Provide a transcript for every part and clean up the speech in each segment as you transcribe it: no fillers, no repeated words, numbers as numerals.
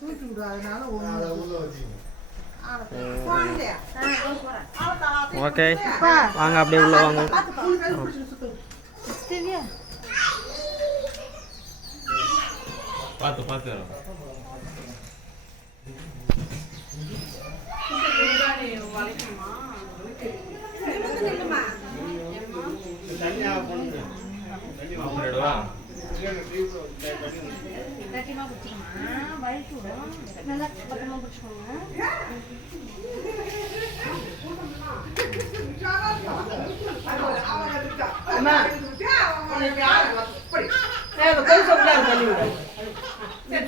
தூக்கி விடு அதனால ஓகே வாங்க அப்படியே உள்ள வாங்க. பார்த்து பார்த்து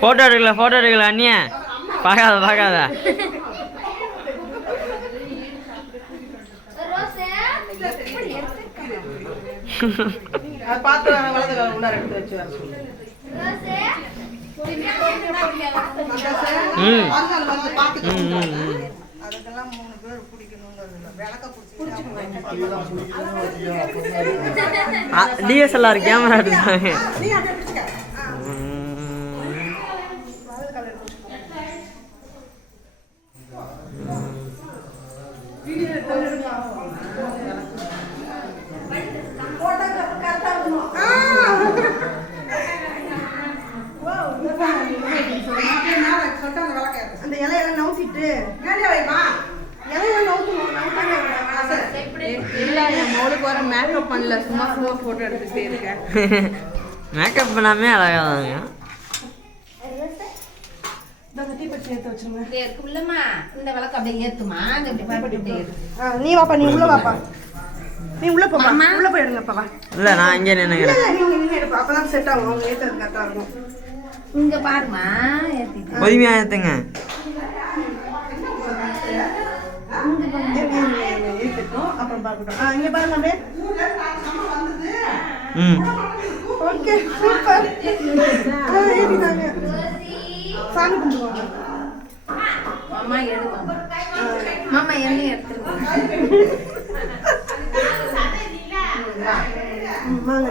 போட்டோ எடுக்கல அண்ணிய பார்க்காத DSLR கேமரா எடுத்தாங்க. அந்த இலையெல்லாம் நவுத்திட்டு இல்லை என் மோளுக்கு வர மேக்கப் பண்ணல, சும்மா ஃபோட்டோ எடுத்துகிட்டே இருக்கேன். மேக்கப் பண்ணாமே அழகாதாங்க. நீ வாப்பா, நீ உள்ள வாப்பா, நீ உள்ள போப்பா, உள்ள போய் எடுங்கப்பா. வா இல்ல நான் இங்கே நின்னுக்கிறேன். நீங்க எடுப்பா, அப்பதான் செட் ஆகும். அவங்க ஏற்றது கரெக்டாக இருக்கும். இங்க பாருமா, பொறுமையா ஏத்துங்க. அப்புறம் பார்க்கட்டும். இங்க பாருங்க அப்படியே. Okay super. ஏறினாங்க. சாமி கும்பிடுவாங்க. மாமா எடுவாங்க. மாமா என்ன எடுத்துருவாங்க. வாங்க